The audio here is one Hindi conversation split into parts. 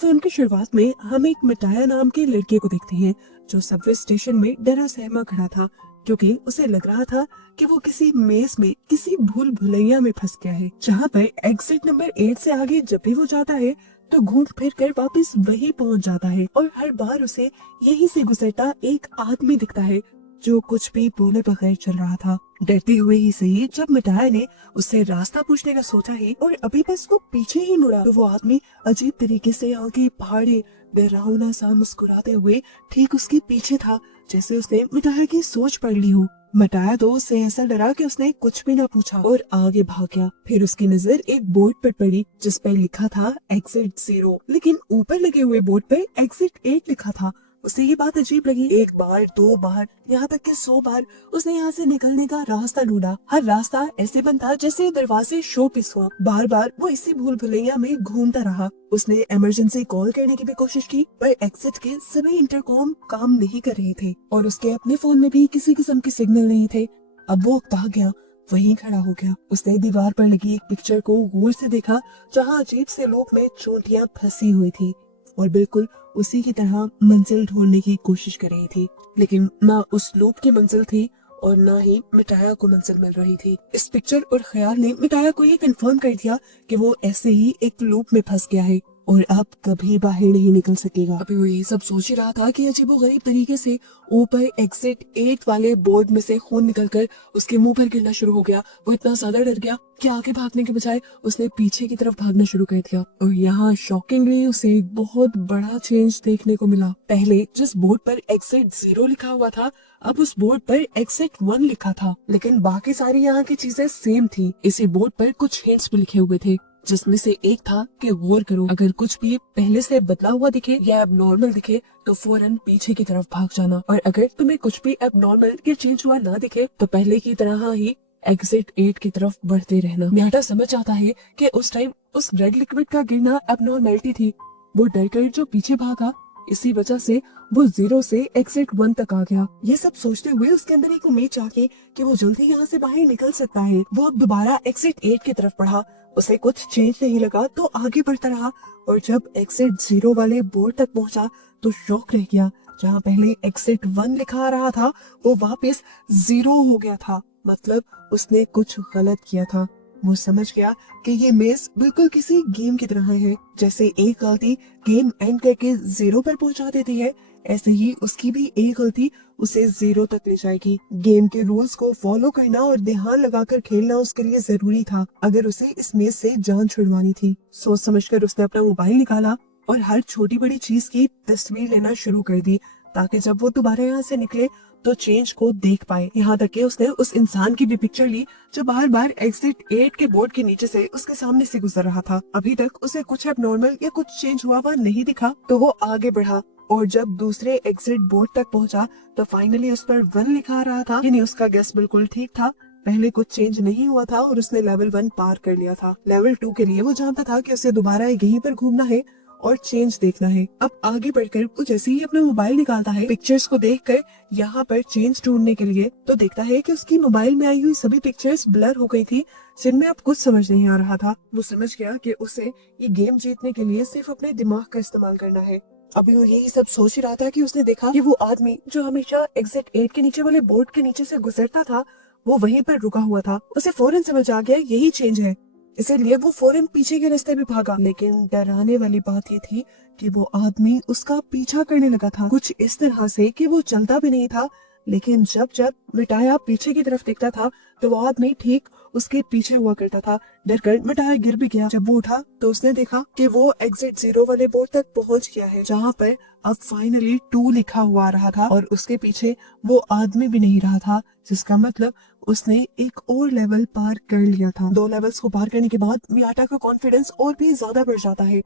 फिल्म की शुरुआत में हम एक मिटाया नाम के लड़के को देखते हैं जो सबवे स्टेशन में डरा सहमा खड़ा था, क्योंकि उसे लग रहा था कि वो किसी मेज में किसी भूल भुलैया में फंस गया है, जहाँ पर एग्जिट नंबर 8 से आगे जब भी वो जाता है तो घूम फिर कर वापस वही पहुंच जाता है। और हर बार उसे यहीं से गुजरता एक आदमी दिखता है जो कुछ भी बोले बगैर चल रहा था। डरते हुए ही सही, जब मिटाया ने उससे रास्ता पूछने का सोचा ही और अभी बस वो पीछे ही मुड़ा तो वो आदमी अजीब तरीके से आगे पहाड़े डरावना सा मुस्कुराते हुए ठीक उसके पीछे था, जैसे उसने मिटाया की सोच पढ़ ली हो। मिटाया तो उससे ऐसा डरा कि उसने कुछ भी ना पूछा और आगे भाग गया। फिर उसकी नजर एक बोर्ड पर पड़ी जिस पर लिखा था एग्जिट 0, लेकिन ऊपर लगे हुए बोर्ड पर एग्जिट 8 लिखा था। उसे ये बात अजीब लगी। एक बार, दो बार, यहाँ तक कि 100 बार उसने यहाँ से निकलने का रास्ता ढूंढा। हर रास्ता ऐसे बंद था जैसे दरवाजे शो पीस हुआ। बार बार वो इसी भूल भुलैया में घूमता रहा। उसने इमरजेंसी कॉल करने की भी कोशिश की, पर एग्जिट के सभी इंटरकॉम काम नहीं कर रहे थे और उसके अपने फोन में भी किसी किस्म के सिग्नल नहीं थे। अब वो उकता गया, वहीं खड़ा हो गया। उसने दीवार पर लगी एक पिक्चर को गौर से देखा, जहाँ अजीब से लोग में चोटियां फंसी हुई थी और बिल्कुल उसी की तरह मंजिल ढूंढने की कोशिश कर रही थी, लेकिन ना उस लूप की मंजिल थी और ना ही मिटाया को मंजिल मिल रही थी। इस पिक्चर और ख्याल ने मिटाया को ये कंफर्म कर दिया कि वो ऐसे ही एक लूप में फंस गया है और अब कभी बाहर नहीं निकल सकेगा। अभी वो ये सब सोच ही रहा था कि अजीबोगरीब तरीके से ऊपर एग्जिट 8 वाले बोर्ड में से खून निकलकर उसके मुंह पर गिरना शुरू हो गया। वो इतना ज्यादा डर गया कि आगे भागने के बजाय उसने पीछे की तरफ भागना शुरू कर दिया और यहाँ शॉकिंगली उसे एक बहुत बड़ा चेंज देखने को मिला। पहले जिस बोर्ड पर एग्जिट 0 लिखा हुआ था, अब उस बोर्ड पर एग्जिट 1 लिखा था, लेकिन बाकी सारी यहाँ की चीजें सेम थी। इसी बोर्ड पर कुछ हिंट्स भी लिखे हुए थे, जिसमें से एक था कि गौर करो, अगर कुछ भी पहले से बदला हुआ दिखे या एबनॉर्मल दिखे तो फौरन पीछे की तरफ भाग जाना, और अगर तुम्हें कुछ भी एबनॉर्मल या चेंज हुआ ना दिखे तो पहले की तरह ही एग्जिट 8 की तरफ बढ़ते रहना। म्याटा समझ जाता है कि उस टाइम उस रेड लिक्विड का गिरना एबनॉर्मलिटी थी। वो डर कर जो पीछे भागा, इसी वजह से वो 0 से एग्जिट 1 तक आ गया। ये सब सोचते हुए उसके अंदर एक उम्मीद जागी कि वो जल्दी यहाँ से बाहर निकल सकता है। वो अब दोबारा एग्जिट 8 की तरफ बढ़ा। उसे कुछ चेंज नहीं लगा तो आगे बढ़ता रहा और जब एग्जिट 0 वाले बोर्ड तक पहुंचा तो शॉक रह गया। जहाँ पहले एग्जिट 1 लिखा आ रहा था वो वापस 0 हो गया था। मतलब उसने कुछ गलत किया था। वो समझ गया कि ये मेज बिल्कुल किसी गेम की तरह है। जैसे एक गलती गेम एंड करके 0 पर पहुंचा देती है, ऐसे ही उसकी भी एक गलती उसे 0 तक ले जाएगी। गेम के रूल्स को फॉलो करना और ध्यान लगाकर खेलना उसके लिए जरूरी था, अगर उसे इस मेज से जान छुड़वानी थी। सोच समझकर उसने अपना मोबाइल निकाला और हर छोटी बड़ी चीज की तस्वीर लेना शुरू कर दी, ताकि जब वो दोबारा यहाँ से निकले तो चेंज को देख पाए। यहाँ तक कि उसने उस इंसान की भी पिक्चर ली जो बार बार एग्जिट 8 के बोर्ड के नीचे से उसके सामने से गुजर रहा था। अभी तक उसे कुछ एबनॉर्मल या कुछ चेंज हुआ हुआ नहीं दिखा तो वो आगे बढ़ा और जब दूसरे एग्जिट बोर्ड तक पहुंचा तो फाइनली उस पर 1 लिखा आ रहा था। यानी उसका गेस बिल्कुल ठीक था, पहले कुछ चेंज नहीं हुआ था और उसने लेवल 1 पार कर लिया था। लेवल 2 के लिए वो जानता था कि उसे दोबारा यहीं पर घूमना है और चेंज देखना है। अब आगे बढ़कर वो जैसे ही अपना मोबाइल निकालता है पिक्चर्स को देखकर यहाँ पर चेंज ढूंढने के लिए, तो देखता है कि उसकी मोबाइल में आई हुई सभी पिक्चर्स ब्लर हो गई थी, जिनमें अब कुछ समझ नहीं आ रहा था। वो समझ गया कि उसे ये गेम जीतने के लिए सिर्फ अपने दिमाग का इस्तेमाल करना है। अभी वो यही सब सोच ही रहा था कि उसने देखा कि वो आदमी जो हमेशा एग्जिट 8 के नीचे वाले बोर्ड के नीचे से गुजरता था वो वहीं पर रुका हुआ था। उसे फौरन समझ आ गया यही चेंज है, इसलिए वो फौरन पीछे के रास्ते भी भागा। लेकिन डराने वाली बात ये थी कि वो आदमी उसका पीछा करने लगा था, कुछ इस तरह से कि वो चलता भी नहीं था, लेकिन जब जब मिटाया पीछे की तरफ दिखता था तो वो आदमी ठीक उसके पीछे हुआ करता था। डरकर मिटाया गिर भी गया। जब वो उठा तो उसने देखा कि वो एग्जिट 0 वाले बोर्ड तक पहुंच गया है, जहाँ पर अब फाइनली 2 लिखा हुआ आ रहा था और उसके पीछे वो आदमी भी नहीं रहा था, जिसका मतलब उसने एक और लेवल पार कर लिया था। 2 लेवल्स को पार करने के बाद मियाटा का कॉन्फिडेंस और भी ज्यादा बढ़ जाता है।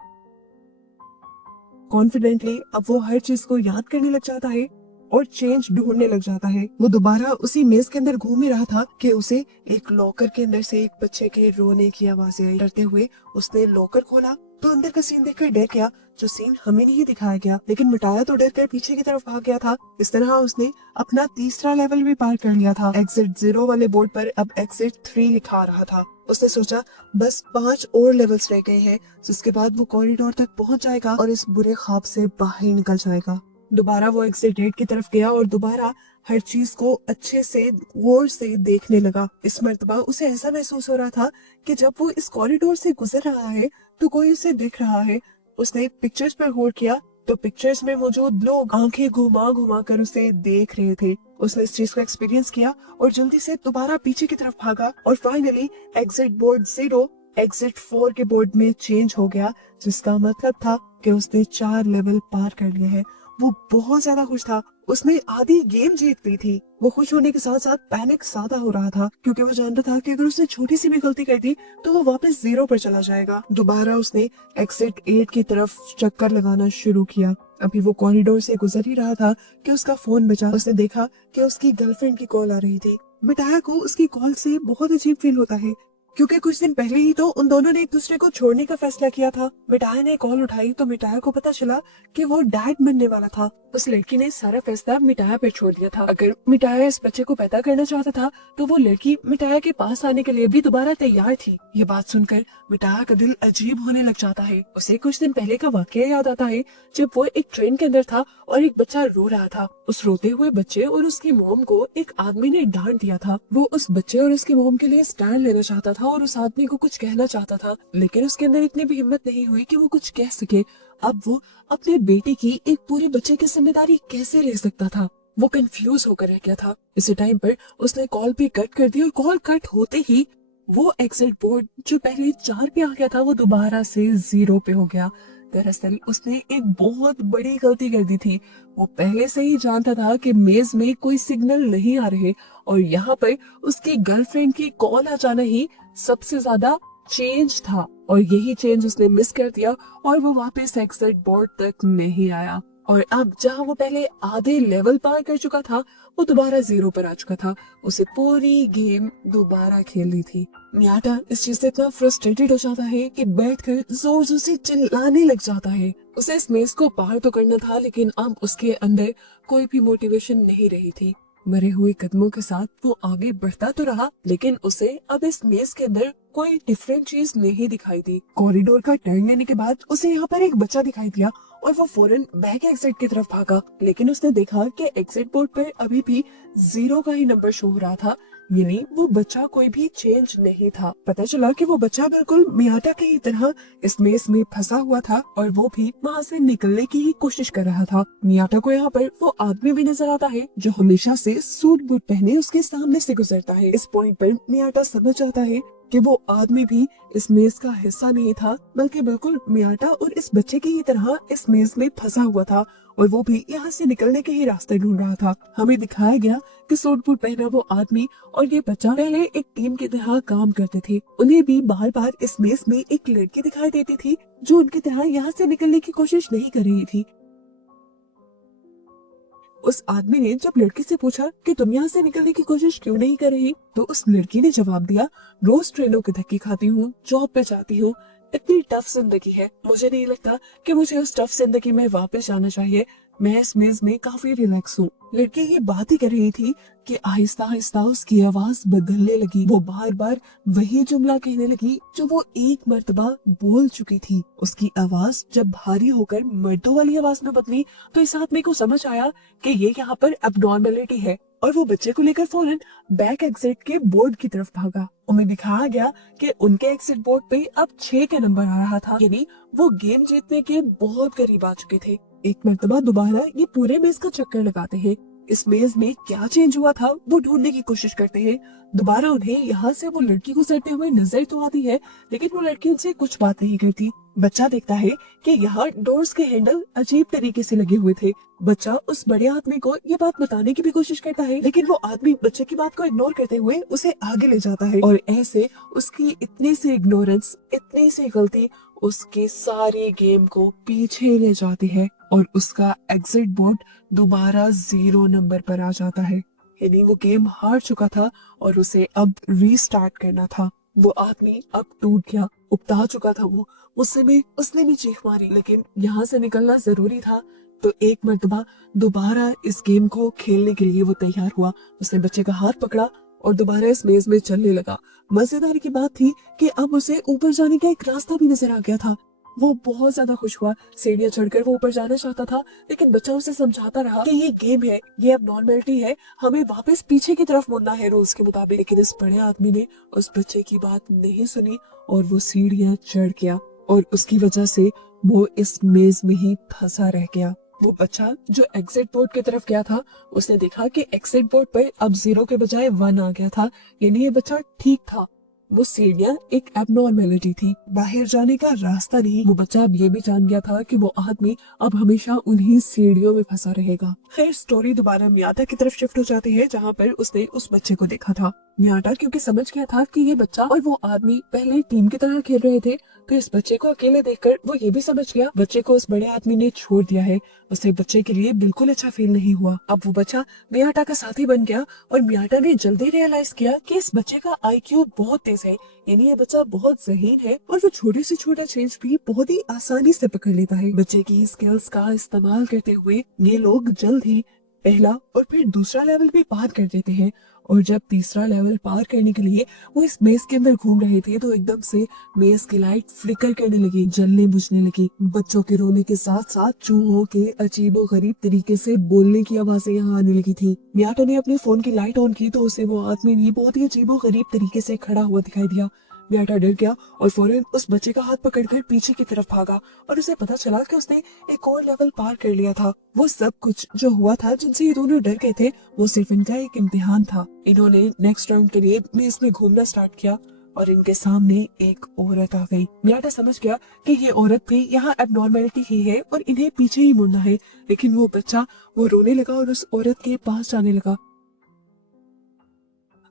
कॉन्फिडेंटली अब वो हर चीज को याद करने लग जाता है और चेंज ढूंढने लग जाता है। वो दोबारा उसी मेज के अंदर घूम ही रहा था कि उसे एक लॉकर के अंदर से एक बच्चे के रोने की आवाजें आई। डरते हुए उसने लॉकर खोला तो अंदर का सीन देखकर डर गया, जो सीन हमें नहीं दिखाया गया, लेकिन मिटाया तो डर कर पीछे की तरफ भाग गया था। इस तरह उसने अपना तीसरा लेवल भी पार कर लिया था। एग्जिट 0 वाले बोर्ड पर अब एग्जिट 3 लिखा आ रहा था। उसने सोचा बस 5 और लेवल्स रह गए हैं, जिसके बाद वो कॉरिडोर तक पहुंच जाएगा और इस बुरे ख्वाब से बाहर निकल जाएगा। दोबारा वो एग्जिट गेट की तरफ गया और दोबारा हर चीज को अच्छे से गौर से देखने लगा। इस मर्तबा उसे ऐसा महसूस हो रहा था कि जब वो इस कॉरिडोर से गुजर रहा है तो कोई उसे देख रहा है। उसने पिक्चर्स पर गौर किया तो पिक्चर्स में मौजूद लोग आंखें घुमा घुमा कर उसे देख रहे थे। उसने इस चीज को एक्सपीरियंस किया और जल्दी से दोबारा पीछे की तरफ भागा और फाइनली एग्जिट बोर्ड 0 एग्जिट 4 के बोर्ड में चेंज हो गया, जिसका मतलब था कि उसने 4 लेवल पार कर लिए हैं। वो बहुत ज्यादा खुश था। उसने आधी गेम जीत ली थी। वो खुश होने के साथ साथ पैनिक ज्यादा हो रहा था, क्योंकि वो जानता था कि अगर उसने छोटी सी भी गलती कर दी तो वो वापस 0 पर चला जाएगा। दोबारा उसने एग्जिट 8 की तरफ चक्कर लगाना शुरू किया। अभी वो कॉरिडोर से गुजर ही रहा था कि उसका फोन बजा। उसने देखा कि उसकी गर्लफ्रेंड की कॉल आ रही थी। मिटाया को उसकी कॉल से बहुत अजीब फील होता है, क्योंकि कुछ दिन पहले ही तो उन दोनों ने एक दूसरे को छोड़ने का फैसला किया था। मिटाया ने कॉल उठाई तो मिटाया को पता चला कि वो डैड बनने वाला था। उस लड़की ने सारा फैसला मिटाया पर छोड़ दिया था। अगर मिटाया इस बच्चे को पैदा करना चाहता था तो वो लड़की मिटाया के पास आने के लिए भी दोबारा तैयार थी। ये बात सुनकर मिटाया का दिल अजीब होने लग जाता है। उसे कुछ दिन पहले का वाकया याद आता है, जब वो एक ट्रेन के अंदर था और एक बच्चा रो रहा था। उस रोते हुए बच्चे और उसकी मोम को एक आदमी ने डांट दिया था। वो उस बच्चे और उसकी मोम के लिए स्टैंड लेना चाहता था और उस आदमी को कुछ कहना चाहता था, लेकिन उसके अंदर इतनी भी हिम्मत नहीं हुई कि वो कुछ कह सके। अब वो अपने बेटे की एक पूरे बच्चे की जिम्मेदारी कैसे ले सकता था? वो कंफ्यूज होकर रह गया था। इसी टाइम पर उसने कॉल भी कट कर दी और कॉल कट होते ही वो एग्जिट बोर्ड जो पहले 4 पे आ गया था वो दोबारा से 0 पे हो गया। दरअसल उसने एक बहुत बड़ी गलती कर दी थी। वो पहले से ही जानता था कि मेज में कोई सिग्नल नहीं आ रहे और यहाँ पर उसकी गर्लफ्रेंड की कॉल आ जाना ही सबसे ज्यादा चेंज था, और यही चेंज उसने मिस कर दिया और वो वापस एग्जिट बोर्ड तक नहीं आया। और अब जहाँ वो पहले आधे लेवल पार कर चुका था वो दोबारा 0 पर आ चुका था। उसे पूरी गेम दोबारा खेलनी थी। मियाटा इस चीज से इतना फ्रस्ट्रेटेड हो जाता है कि बैठकर जोर जोर से चिल्लाने लग जाता है। उसे इस मेज को पार तो करना था, लेकिन अब उसके अंदर कोई भी मोटिवेशन नहीं रही थी। मरे हुए कदमों के साथ वो आगे बढ़ता तो रहा, लेकिन उसे अब इस मेज के अंदर कोई डिफरेंट चीज नहीं दिखाई दी। कॉरिडोर का टर्न लेने के बाद उसे यहाँ पर एक बच्चा दिखाई दिया और वो फौरन बैक एग्जिट की तरफ भागा, लेकिन उसने देखा कि एग्जिट बोर्ड पर अभी भी 0 का ही नंबर शो हो रहा था, यानी वो बच्चा कोई भी चेंज नहीं था। पता चला कि वो बच्चा बिल्कुल मियाटा की ही तरह इस मेज में फंसा हुआ था और वो भी वहाँ से निकलने की ही कोशिश कर रहा था। मियाटा को यहाँ पर वो आदमी भी नजर आता है जो हमेशा से सूट बूट पहने उसके सामने से गुजरता है। इस पॉइंट पर मियाटा समझ जाता है कि वो आदमी भी इस मेज का हिस्सा नहीं था, बल्कि बिल्कुल मियाटा और इस बच्चे की ही तरह इस मेज में फंसा हुआ था और वो भी यहाँ से निकलने के ही रास्ते ढूंढ रहा था। हमें दिखाया गया कि सूट बूट पहना वो आदमी और ये बच्चा पहले एक टीम की तरह काम करते थे। उन्हें भी बार बार इस मेज में एक लड़की दिखाई देती थी जो उनकी तरह यहाँ से निकलने की कोशिश नहीं कर रही थी। उस आदमी ने जब लड़की से पूछा कि तुम यहाँ से निकलने की कोशिश क्यों नहीं कर रही, तो उस लड़की ने जवाब दिया, रोज ट्रेनों के धक्के खाती हूँ, जॉब पे जाती हूँ, इतनी टफ जिंदगी है, मुझे नहीं लगता कि मुझे उस टफ जिंदगी में वापस जाना चाहिए। मैं इस मेज में काफी रिलैक्स हूँ। लड़की ये बात ही कर रही थी कि आहिस्ता आहिस्ता उसकी आवाज बदलने लगी। वो बार बार वही जुमला कहने लगी जो वो एक मर्तबा बोल चुकी थी। उसकी आवाज जब भारी होकर मर्दों वाली आवाज में बदली तो इस आदमी को समझ आया कि ये यहाँ पर एब्नॉर्मलिटी है और वो बच्चे को लेकर फौरन बैक एग्जिट के बोर्ड की तरफ भागा। उन्हें दिखाया गया कि उनके एग्जिट बोर्ड पे अब 6 का नंबर आ रहा था, यानी वो गेम जीतने के बहुत करीब आ चुके थे। एक मर्तबा दोबारा ये पूरे मेज का चक्कर लगाते हैं। इस मेज में क्या चेंज हुआ था वो ढूंढने की कोशिश करते हैं। दोबारा उन्हें यहाँ से वो लड़की गुजरते हुए नजर तो आती है, लेकिन वो लड़की उनसे कुछ बात नहीं करती। बच्चा देखता है कि यहाँ डोर्स के हैंडल अजीब तरीके से लगे हुए थे। बच्चा उस बड़े आदमी को ये बात बताने की भी कोशिश करता है, लेकिन वो आदमी बच्चे की बात को इग्नोर करते हुए उसे आगे ले जाता है और ऐसे उसकी इतनी सी इग्नोरेंस, इतनी सी गलती उसके सारे गेम को पीछे ले जाती है और उसका एग्जिट बोर्ड दोबारा 0 नंबर पर आ जाता है। यानी वो गेम हार चुका था और उसे अब रीस्टार्ट करना था। वो आदमी अब टूट गया, उकता चुका था वो। उसने भी चीख मारी, लेकिन यहाँ से निकलना जरूरी था। तो एक मर्तबा दोबारा इस गेम को खेलने के लिए वो तैयार हुआ। उसने बच्चे का हाथ पकड़ा और दोबारा इस मेज में चलने लगा। मजेदार की बात थी कि अब उसे ऊपर जाने का एक रास्ता भी नजर आ गया था। वो बहुत ज्यादा खुश हुआ। सीढ़ियां चढ़कर वो ऊपर जाना चाहता था, लेकिन बच्चा उसे समझाता रहा कि ये गेम है, ये अब नॉर्मलिटी है, हमें वापस पीछे की तरफ मुड़ना है रूल्स के मुताबिक। लेकिन इस बड़े आदमी ने उस बच्चे की बात नहीं सुनी और वो सीढ़ियां चढ़ गया और उसकी वजह से वो इस मेज में ही फंसा रह गया। वो बच्चा जो एग्जिट बोर्ड की तरफ गया था, उसने देखा कि एग्जिट बोर्ड पर अब 0 के बजाय 1 आ गया था, यानी ये बच्चा ठीक था। वो सीढ़ियां एक एबनॉर्मेलिटी थी, बाहर जाने का रास्ता नहीं। वो बच्चा अब ये भी जान गया था कि वो आदमी अब हमेशा उन्हीं सीढ़ियों में फंसा रहेगा। खैर स्टोरी दोबारा मियाटा की तरफ शिफ्ट हो जाती है, जहाँ पर उसने उस बच्चे को देखा था। मियाटा क्योंकि समझ गया था कि ये बच्चा और वो आदमी पहले टीम की तरह खेल रहे थे, तो इस बच्चे को अकेले देखकर वो ये भी समझ गया बच्चे को उस बड़े आदमी ने छोड़ दिया है। उसे बच्चे के लिए बिल्कुल अच्छा फील नहीं हुआ। अब वो बच्चा मियाटा का साथी बन गया और मियाटा ने जल्दी रियलाइज किया कि इस बच्चे का IQ बहुत तेज है, यानी ये बच्चा बहुत ज़हीन है और वो छोटे से छोटा चेंज भी बहुत ही आसानी से पकड़ लेता है। बच्चे की स्किल्स का इस्तेमाल करते हुए ये लोग जल्द ही पहला और फिर दूसरा लेवल भी पार कर देते हैं। और जब तीसरा लेवल पार करने के लिए वो इस मेज के अंदर घूम रहे थे, तो एकदम से मेज की लाइट फ्लिकर करने लगी, जलने बुझने लगी। बच्चों के रोने के साथ साथ चूहों के अजीबो गरीब तरीके से बोलने की आवाजें यहाँ आने लगी थी। मियाटो ने अपने फोन की लाइट ऑन की तो उसे वो आदमी भी बहुत ही अजीबो गरीब तरीके से खड़ा हुआ दिखाई दिया। मियाटा डर गया और फौरन उस बच्चे का हाथ पकड़कर पीछे की तरफ भागा और उसे पता चला कि उसने एक और लेवल पार कर लिया था। वो सब कुछ जो हुआ था, जिनसे ये दोनों डर गए थे, वो सिर्फ इनका एक इम्तिहान था। इन्होंने नेक्स्ट राउंड के लिए मेज में घूमना स्टार्ट किया और इनके सामने एक औरत आ गई। मियाटा समझ गया कि ये औरत भी यहाँ एबनॉर्मेलिटी ही है और इन्हें पीछे ही मुड़ना है। लेकिन वो बच्चा वो रोने लगा और उस औरत के पास जाने लगा।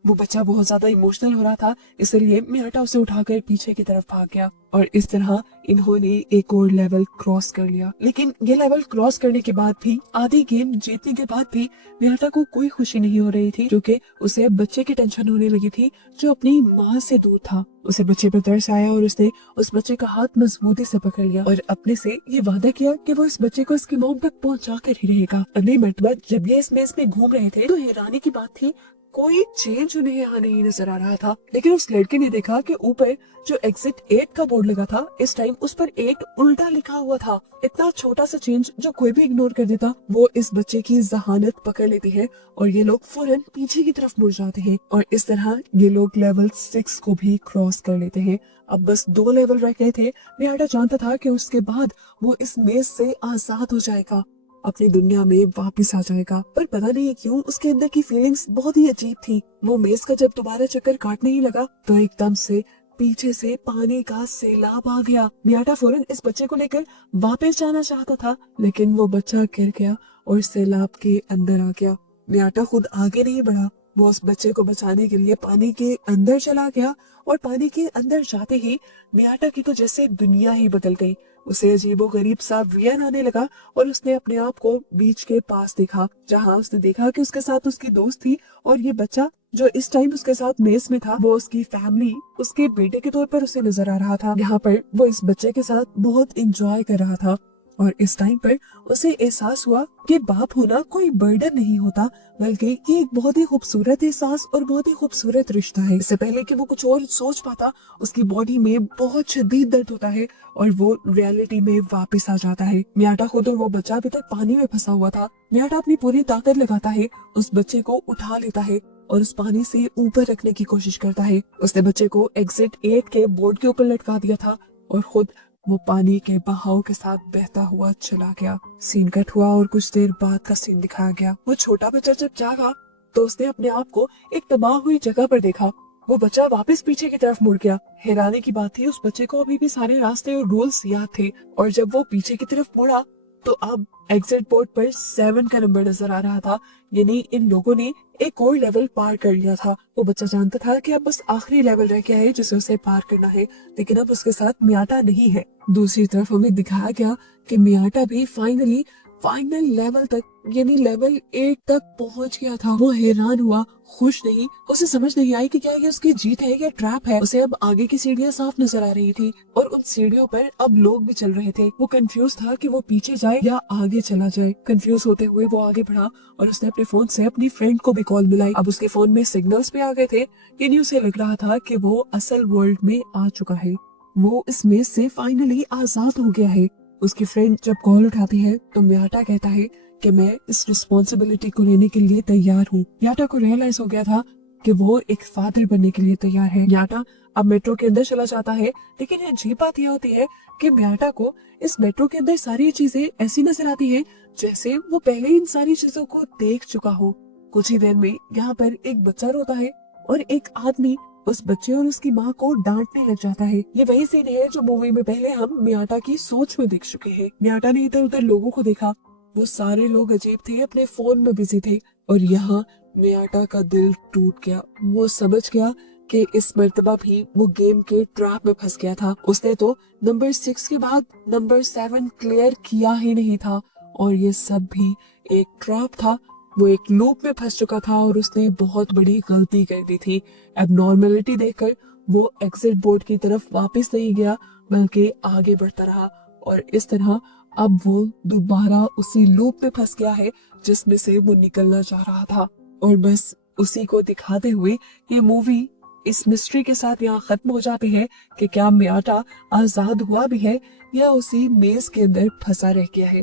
वो बच्चा बहुत ज्यादा इमोशनल हो रहा था, इसलिए मियाटा उसे उठाकर पीछे की तरफ भाग गया और इस तरह इन्होंने एक और लेवल क्रॉस कर लिया। लेकिन ये लेवल क्रॉस करने के बाद भी, आधी गेम जीतने के बाद भी मियाटा को कोई खुशी नहीं हो रही थी, क्योंकि उसे बच्चे की टेंशन होने लगी थी जो अपनी माँ से दूर था। उसे बच्चे पर तरस आया और उसने उस बच्चे का हाथ मजबूती से पकड़ लिया और अपने से ये वादा किया कि वो इस बच्चे को इसकी मॉम तक पहुंचा कर ही रहेगा। अगले मरतबा जब ये इस मेज में घूम रहे थे, तो हैरानी की बात थी कोई चेंज उन्हें यहाँ नहीं नजर आ रहा था। लेकिन उस लड़के ने देखा कि ऊपर जो एग्जिट 8 का बोर्ड लगा था, इस टाइम उस पर 8 उल्टा लिखा हुआ था। इतना छोटा सा चेंज जो कोई भी इग्नोर कर देता, वो इस बच्चे की जहानत पकड़ लेती है और ये लोग फौरन पीछे की तरफ मुड़ जाते हैं और इस तरह ये लोग लेवल 6 को भी क्रॉस कर लेते हैं। अब बस 2 लेवल रह गए थे। मियाटा जानता था कि उसके बाद वो इस मेज से आजाद हो जाएगा, अपनी दुनिया में वापस आ जाएगा। पर पता नहीं क्यों उसके अंदर की फीलिंग्स बहुत ही अजीब थी। वो मेज का जब दोबारा चक्कर काटने ही लगा, तो एकदम से पीछे से पानी का सैलाब आ गया। मियाटा फौरन इस बच्चे को लेकर वापस जाना चाहता था, लेकिन वो बच्चा गिर गया और सैलाब के अंदर आ गया। मियाटा खुद आगे नहीं बढ़ा, वो उस बच्चे को बचाने के लिए पानी के अंदर चला गया और पानी के अंदर जाते ही मियाटा की तो जैसे दुनिया ही बदल गई। उसे अजीबो गरीब सा वियन आने लगा और उसने अपने आप को बीच के पास देखा, जहां उसने देखा कि उसके साथ उसकी दोस्त थी और ये बच्चा जो इस टाइम उसके साथ मेस में था, वो उसकी फैमिली, उसके बेटे के तौर पर उसे नजर आ रहा था। यहाँ पर वो इस बच्चे के साथ बहुत इंजॉय कर रहा था और इस टाइम पर उसे एहसास हुआ कि बाप होना कोई बर्डन नहीं होता, बल्कि ये एक बहुत ही खूबसूरत एहसास और बहुत ही खूबसूरत रिश्ता है। इससे पहले कि वो कुछ और सोच पाता, उसकी बॉडी में बहुत शदीद दर्द होता है और वो रियलिटी में वापस आ जाता है। मियाटा खुद और वो बच्चा अभी तक पानी में फंसा हुआ था। मियाटा अपनी पूरी ताकत लगाता है, उस बच्चे को उठा लेता है और उस पानी से ऊपर रखने की कोशिश करता है। उसने बच्चे को एग्जिट 8 के बोर्ड के ऊपर लटका दिया था और खुद वो पानी के बहाव के साथ बहता हुआ चला गया। सीन कट हुआ और कुछ देर बाद का सीन दिखाया गया। वो छोटा बच्चा जब जागा तो उसने अपने आप को एक तबाह हुई जगह पर देखा। वो बच्चा वापस पीछे की तरफ मुड़ गया। हैरानी की बात थी, उस बच्चे को अभी भी सारे रास्ते और रूल्स याद थे और जब वो पीछे की तरफ मुड़ा तो अब एग्जिट बोर्ड पर 7 का नंबर नजर आ रहा था, यानी इन लोगों ने एक और लेवल पार कर लिया था। वो बच्चा जानता था कि अब बस आखिरी लेवल रह गया है जिसे उसे पार करना है, लेकिन अब उसके साथ मियाटा नहीं है। दूसरी तरफ हमें दिखाया गया कि मियाटा भी फाइनली फाइनल लेवल तक यानी लेवल 8 तक पहुंच गया था। वो हैरान हुआ, खुश नहीं। उसे समझ नहीं आई कि क्या ये उसकी जीत है या ट्रैप है। उसे अब आगे की सीढ़ियां साफ नजर आ रही थी और उन सीढ़ियों पर अब लोग भी चल रहे थे। वो कंफ्यूज था कि वो पीछे जाए या आगे चला जाए। कंफ्यूज होते हुए वो आगे बढ़ा और उसने अपने फोन से अपनी फ्रेंड को भी कॉल मिलाई। अब उसके फोन में सिग्नल्स भी आ गए थे, यानी उसे लग रहा था कि वो असल वर्ल्ड में आ चुका है। वो इस मेज से फाइनली आजाद हो गया है। उसकी फ्रेंड जब कॉल उठाती है तो म्याटा कहता है कि मैं इस रिस्पॉन्सिबिलिटी को लेने के लिए तैयार हूँ। म्याटा को रियलाइज हो गया था कि वो एक फादर बनने के लिए तैयार है। म्याटा अब मेट्रो के अंदर चला जाता है, लेकिन ये अजीब बात यह होती है कि म्याटा को इस मेट्रो के अंदर सारी चीजें ऐसी नजर आती हैं जैसे वो पहले इन सारी चीजों को देख चुका हो। कुछ ही देर में यहाँ पर एक बच्चा रोता है और एक आदमी उस बच्चे और उसकी माँ को डांटने लग जाता है। ये वही सीन है जो मूवी में पहले हम म्याटा की सोच में देख चुके हैं। म्याटा ने इधर उधर लोगों को देखा, वो सारे लोग अजीब थे, अपने फोन में बिजी थे और यहाँ म्याटा का दिल टूट गया। वो समझ गया कि इस मर्तबा भी वो गेम के ट्रैप में फंस गया था। उसने तो नंबर 6 के बाद नंबर 7 क्लियर किया ही नहीं था और ये सब भी एक ट्रैप था। वो एक लूप में फंस चुका था और उसने बहुत बड़ी गलती कर दी थी। एबनॉर्मलिटी देखकर वो एग्जिट बोर्ड की तरफ वापस नहीं गया बल्कि आगे बढ़ता रहा और इस तरह अब वो दोबारा उसी लूप में फंस गया है जिसमें से वो निकलना चाह रहा था। और बस उसी को दिखाते हुए ये मूवी इस मिस्ट्री के साथ यहाँ खत्म हो जाती है कि क्या म्याटा आजाद हुआ भी है या उसी मेज के अंदर फंसा रह गया है।